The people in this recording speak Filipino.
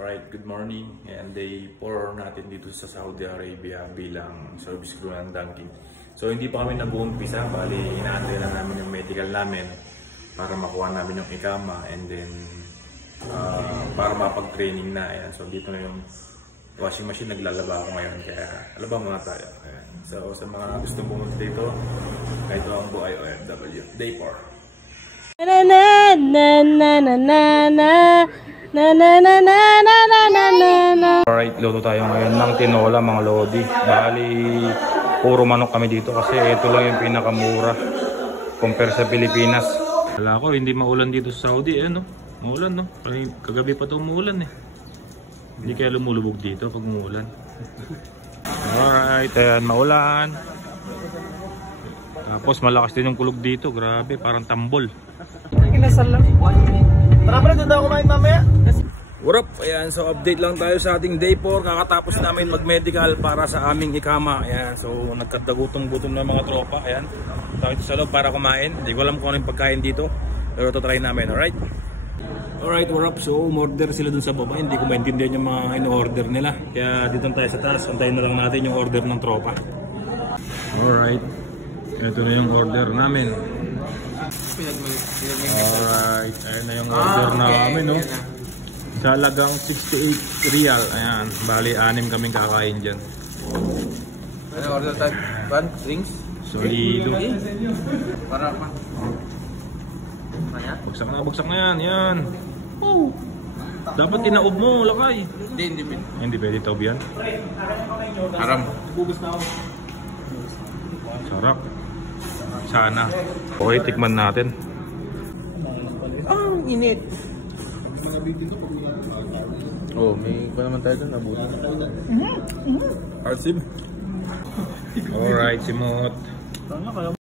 Alright, good morning. And day 4 natin dito sa Saudi Arabia bilang service crew ng Dunkin. So hindi pa kami nag-uumpisa, bali inaantay lang namin yung medical namin para makuha namin yung ikama and then para mapag-training na. Ayan. So dito na yung washing machine, naglalaba ako ngayon kaya alaba muna tayo. Ayan. So sa mga gusto pumunta dito, ito ang Buhay OFW, day 4. Na na na na na na na na na na na na na na na. Alright, luto tayo ngayon ng tinola mga lodi. Bali, puro manok kami dito kasi ito lang yung pinakamura compare sa Pilipinas. Wala ko, hindi maulan dito sa Saudi no? Maulan no? Kagabi pa ito umuulan Hindi kaya lumulubog dito pag umuulan. Alright, ayan, maulan. Tapos malakas din yung kulog dito, grabe, parang tambol. Kinasal lang. Tara pala, doon ako kumain mamaya. What up? Ayan, so update lang tayo sa ating day 4. Kakatapos namin mag-medical para sa aming ikama. Ayan, so nagkadagutom-gutom na mga tropa. Ayan, tayo sa loob para kumain. Hindi ko alam kung ano yung pagkain dito, pero ito try namin, alright? Alright, what up? So umorder sila dun sa baba. Hindi ko maintindihan yung mga in-order nila. Kaya dito tayo sa taas, antayin na lang natin yung order ng tropa. Alright, ito na yung order namin. Alright, ayun na yung order namin, no? Sa halagang 68 real. Ayan, bali 6 kaming kakain dyan. Ano order tayo? Ban? Drinks? Solido. Para pa. Bagsak na yan, yan. Oh. Dapat tinaob mo, lakay. Hindi. Hindi pwede taob yan. Haram. Sarap. Sana. Okay, tikman natin. Ang init. Oh, may pa naman tayo doon, nabuti. Arsim. Alright, simot.